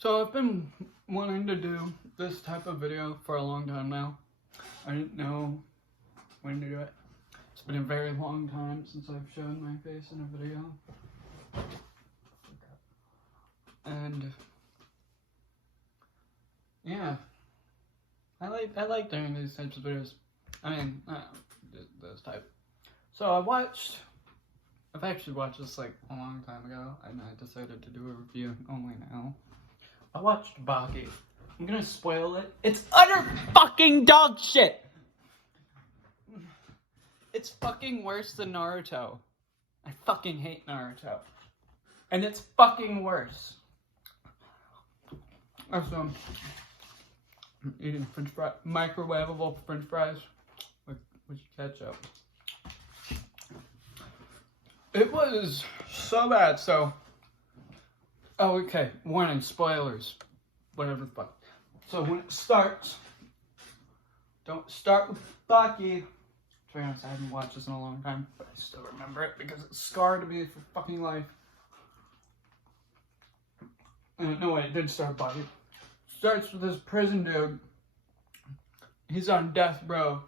So I've been wanting to do this type of video for a long time now. I didn't know when to do it. It's been a very long time since I've shown my face in a video. And yeah, I like doing these types of videos. I mean, this type. So I've actually watched this like a long time ago, and I decided to do a review only now. I watched Baki. I'm gonna spoil it. It's utter fucking dog shit! It's fucking worse than Naruto. I fucking hate Naruto. And it's fucking worse. Also, I'm eating french fries, microwavable french fries with ketchup. It was so bad, so... Oh, okay, warning, spoilers. Whatever the fuck. So when it starts, don't start with Baki. To be honest, I haven't watched this in a long time, but I still remember it because it scarred me for fucking life. No, wait, it did start Baki. Starts with this prison dude. He's on death row.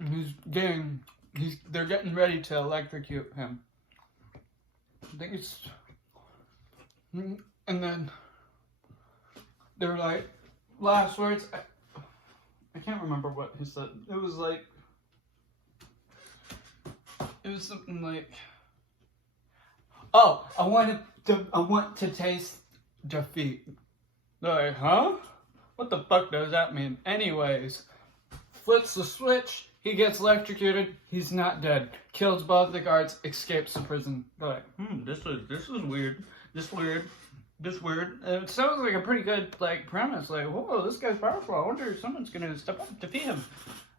And they're getting ready to electrocute him. I think it's... And then they were like, last words. I can't remember what he said. It was something like, oh, I want to taste defeat. They're like, huh? What the fuck does that mean? Anyways, flips the switch. He gets electrocuted. He's not dead. Kills both the guards. Escapes the prison. They're like, this is weird. This weird. It sounds like a pretty good premise. Like, whoa, this guy's powerful. I wonder if someone's gonna step up to defeat him.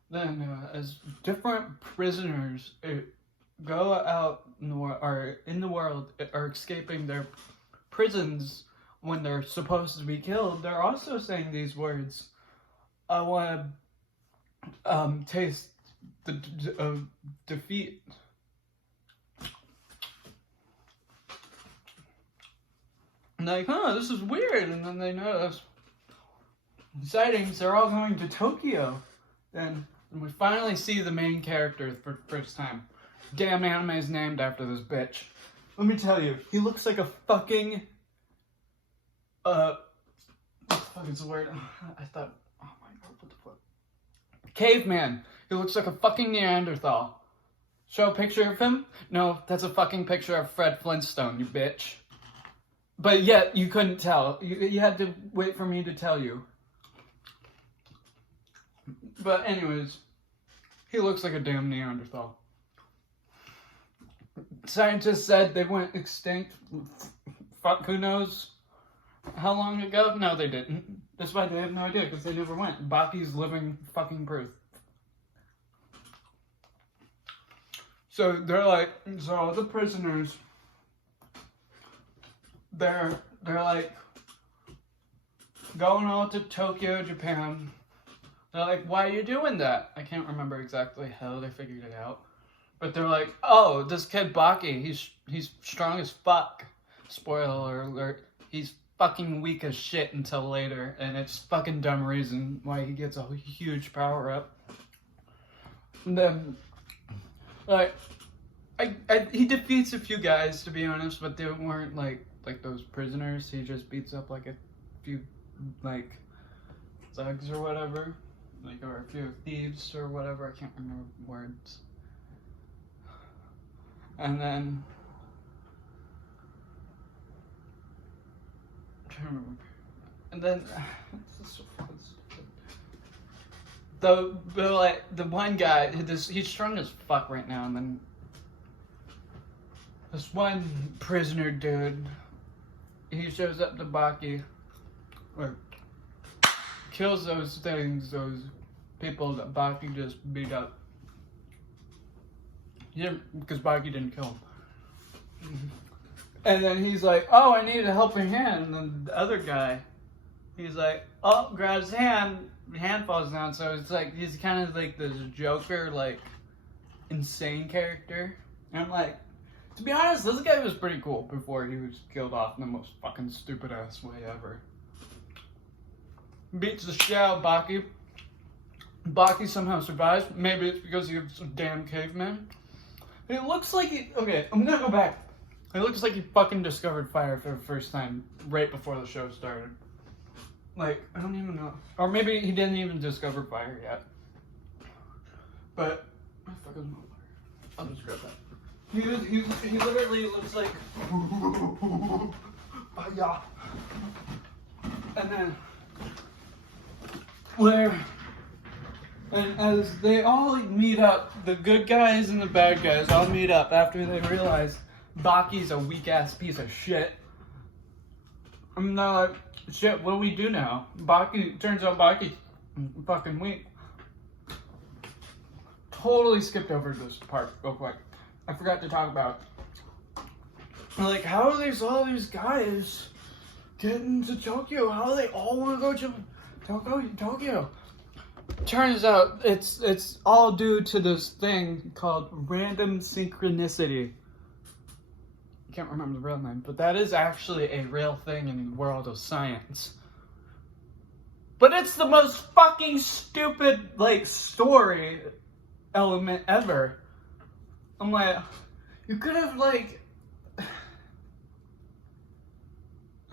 Then, as different prisoners go out in the world, are escaping their prisons when they're supposed to be killed, they're also saying these words. I want to taste the defeat. And like, this is weird. And then they notice sightings, they're all going to Tokyo. Then we finally see the main character for the first time. Damn anime is named after this bitch. Let me tell you, he looks like a fucking... what the fuck is the word? I thought, oh my god, what the fuck? Caveman. He looks like a fucking Neanderthal. Show a picture of him? No, that's a fucking picture of Fred Flintstone, you bitch. But yet, you couldn't tell. You had to wait for me to tell you. But anyways, he looks like a damn Neanderthal. Scientists said they went extinct, fuck, who knows how long ago? No, they didn't. That's why they have no idea, because they never went. Baki's living fucking proof. So they're like, so all the prisoners... They're like going out to Tokyo, Japan. They're like, why are you doing that? I can't remember exactly how they figured it out. But they're like, oh, this kid Baki, he's strong as fuck. Spoiler alert, he's fucking weak as shit until later, and it's fucking dumb reason why he gets a huge power up. And then, like, he defeats a few guys, to be honest, but they weren't like those prisoners. He just beats up like a few thugs or whatever, or a few thieves or whatever. I can't remember words. And then the one guy, he's strong as fuck right now, and then this one prisoner dude, he shows up to Baki, or kills those people that Baki just beat up. Yeah, because Baki didn't kill him. And then he's like, oh, I need a helping hand. And then the other guy, he's like, oh, grabs his hand falls down. So it's like, he's kind of like this Joker, insane character. And I'm like, To be honest, this guy was pretty cool before he was killed off in the most fucking stupid ass way ever. Beats the shit out of Baki. Baki somehow survives. Maybe it's because he was a damn caveman. It looks like he... Okay, I'm gonna go back. It looks like he fucking discovered fire for the first time right before the show started. Like, I don't even know. Or maybe he didn't even discover fire yet. But... What the fuck is my water? I'll just grab that. He literally looks like... yeah. And then... And as they all meet up, the good guys and the bad guys all meet up after they realize Baki's a weak-ass piece of shit. I'm not like, shit, what do we do now? Turns out Baki's fucking weak. Totally skipped over this part real quick. I forgot to talk about, like, how are all these guys getting to Tokyo? How do they all want to go to Tokyo? Turns out it's all due to this thing called random synchronicity. I can't remember the real name, but that is actually a real thing in the world of science. But it's the most fucking stupid, like, story element ever. I'm like, you could have, like...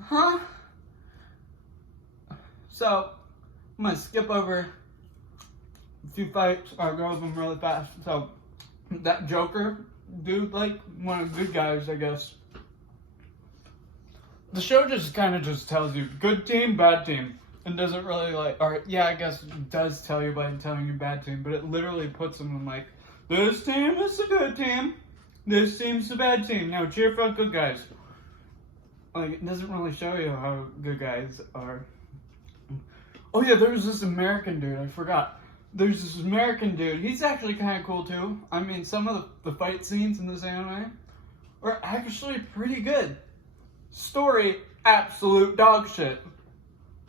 Huh? So, I'm gonna skip over a few fights. I'll go over them really fast. So, that Joker dude, like, one of the good guys, I guess. The show just kind of just tells you, good team, bad team. And doesn't really, like, or, yeah, I guess it does tell you by telling you bad team, but it literally puts them in, like, this team is the good team. This team's the bad team. Now cheer for good guys. Like, it doesn't really show you how good guys are. Oh yeah, there was this American dude, I forgot. There's this American dude, he's actually kind of cool too. I mean, some of the fight scenes in this anime are actually pretty good. Story, absolute dog shit.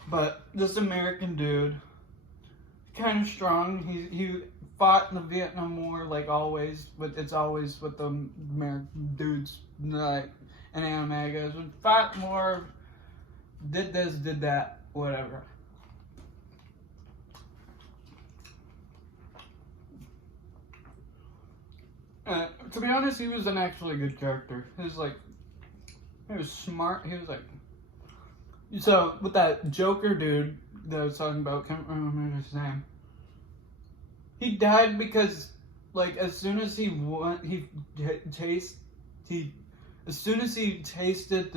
But this American dude, kind of strong. He fought in the Vietnam War, like always, but it's always with the American dudes, like, in anime guys would fight more, did this, did that, whatever. To be honest, he was an actually good character. He was smart. He was like, so with that Joker dude that I was talking about, can't remember his name. He died because, like, as soon as he tasted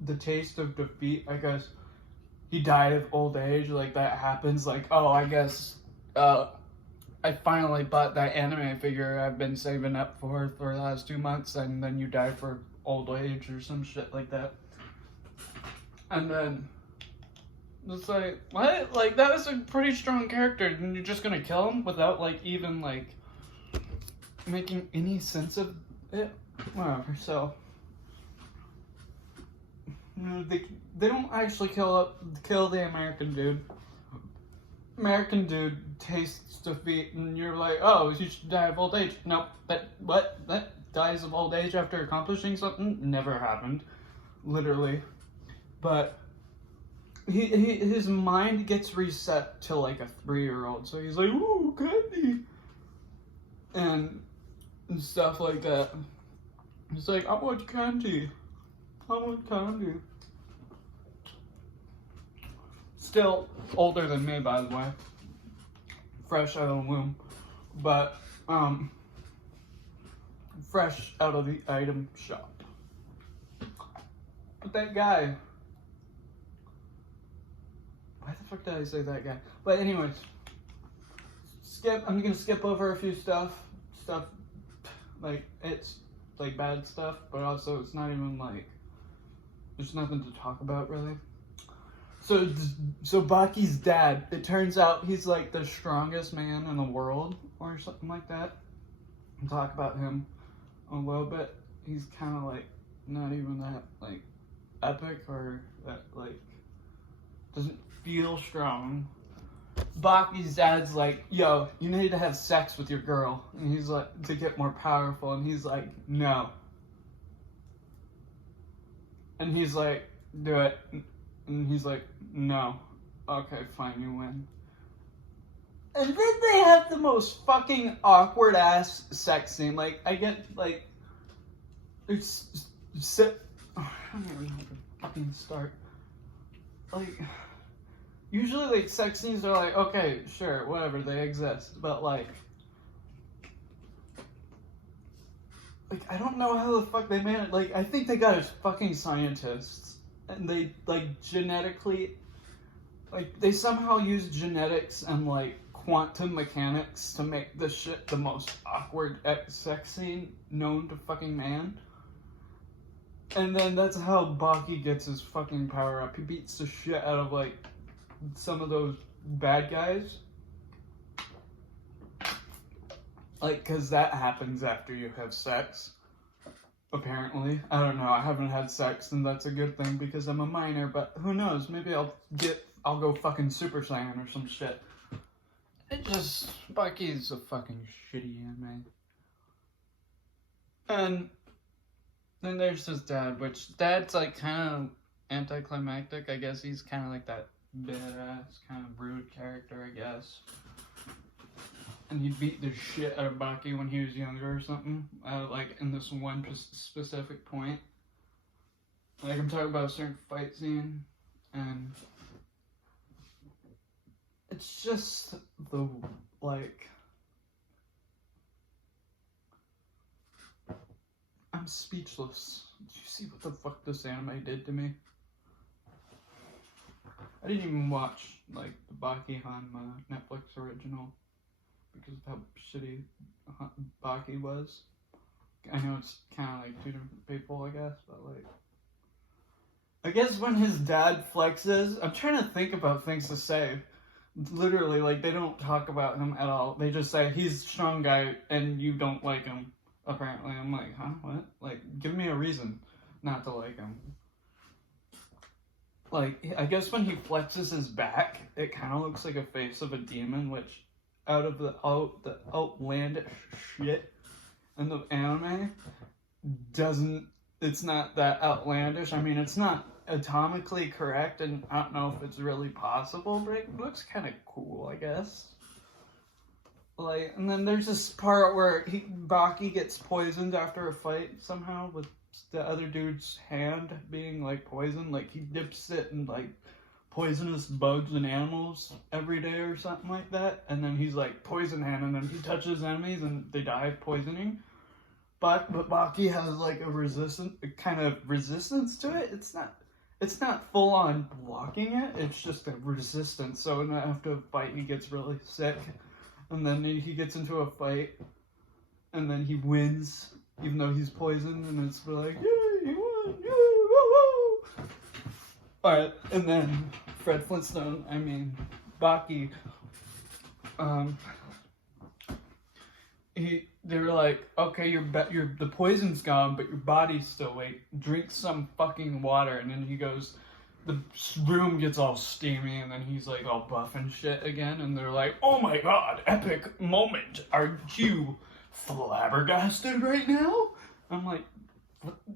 the taste of defeat, I guess he died of old age. Like, that happens. Like, oh, I guess I finally bought that anime figure I've been saving up for the last 2 months, and then you die for old age or some shit like that. And then it's like, what? Like, that was a pretty strong character, and you're just gonna kill him without, like, even, like, making any sense of it? Whatever, so. You know, they don't actually kill the American dude. American dude tastes defeat, and you're like, oh, you should die of old age. Nope, that dies of old age after accomplishing something? Never happened. Literally. But his mind gets reset to like a 3-year-old, so he's like, ooh, candy, and stuff like that. He's like, I want candy. Still older than me, by the way. Fresh out of the womb, but fresh out of the item shop. But that guy. Why the fuck did I say that guy? But anyways, I'm gonna skip over a few stuff, like, it's like bad stuff, but also it's not even like, there's nothing to talk about really. So Baki's dad, it turns out he's like the strongest man in the world or something like that. We'll talk about him a little bit. He's kind of like not even that like epic or that like doesn't feel strong. Baki's dad's like, yo, you need to have sex with your girl, and he's like, to get more powerful, and he's like, no, And he's like, do it. And he's like, no. Okay, fine, you win. And then they have the most fucking awkward ass sex scene. Like, I get, like, it's, I don't even know how to fucking start. Like, usually, like, sex scenes are like, okay, sure, whatever, they exist. But, like, I don't know how the fuck they made it. Like, I think they got as fucking scientists. And they, like, genetically, like, they somehow use genetics and, like, quantum mechanics to make this shit the most awkward sex scene known to fucking man. And then that's how Baki gets his fucking power up. He beats the shit out of, like, some of those bad guys. Like, because that happens after you have sex. Apparently. I don't know. I haven't had sex, and that's a good thing because I'm a minor, but who knows? Maybe I'll go fucking Super Saiyan or some shit. Baki's a fucking shitty anime. And then there's his dad, which dad's like kind of anticlimactic. I guess he's kind of like that badass, kind of rude character, I guess. And he beat the shit out of Baki when he was younger or something. Like in this one specific point. Like I'm talking about a certain fight scene, and it's just the like. I'm speechless. Did you see what the fuck this anime did to me? I didn't even watch like the Baki Hanma Netflix original because of how shitty Baki was. I know it's kind of like two different people, I guess, but like, I guess when his dad flexes, I'm trying to think about things to say. Literally, like, they don't talk about him at all. They just say, he's a strong guy and you don't like him, apparently. I'm like, huh? What? Like, give me a reason not to like him. Like, I guess when he flexes his back, it kind of looks like a face of a demon, which, out of the outlandish shit in the anime, it's not that outlandish. I mean, it's not atomically correct, and I don't know if it's really possible, but it looks kind of cool, I guess. Like, and then there's this part where Baki gets poisoned after a fight somehow with the other dude's hand being like poisoned. Like he dips it in like poisonous bugs and animals every day or something like that, and then he's like poison hand, and then he touches enemies and they die of poisoning. But Baki has like a kind of resistance to it. It's not full on blocking it. It's just a resistance. So after a fight, he gets really sick, and then he gets into a fight, and then he wins, even though he's poisoned, and it's like, yeah, he won, yeah, woo, woo. Alright, and then Baki, they're like, okay, the poison's gone, but your body's still awake. Drink some fucking water, and then he goes, the room gets all steamy, and then he's like all buff and shit again, and they're like, oh my god, epic moment. Aren't you flabbergasted right now? I'm like,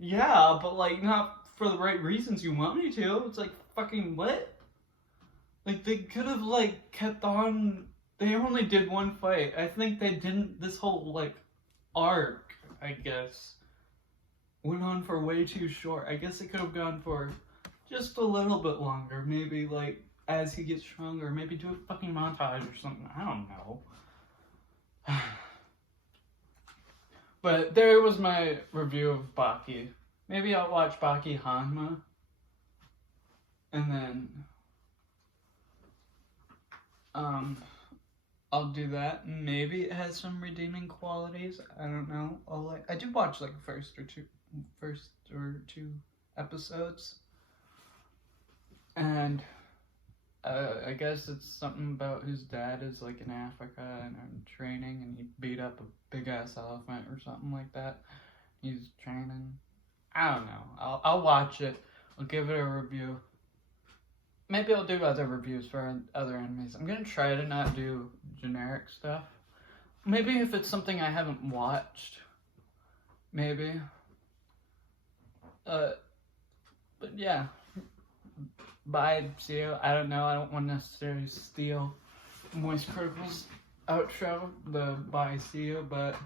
yeah, but like not for the right reasons you want me to. It's like, fucking what? Like they could have like kept on. They only did one fight. I think they didn't. This whole like arc, I guess, went on for way too short. I guess it could have gone for just a little bit longer. Maybe like as he gets stronger, maybe do a fucking montage or something. I don't know. But there was my review of Baki. Maybe I'll watch Baki Hanma. And then I'll do that. Maybe it has some redeeming qualities. I don't know. I did watch like first or two episodes. And I guess it's something about his dad is like in Africa and in training, and he beat up a big ass elephant or something like that. He's training. I don't know. I'll watch it. I'll give it a review. Maybe I'll do other reviews for other animes. I'm gonna try to not do generic stuff. Maybe if it's something I haven't watched. Maybe. But yeah, bye, sooooo. I don't know, I don't want to necessarily steal Moist Purple's outro, the bye, sooooo, but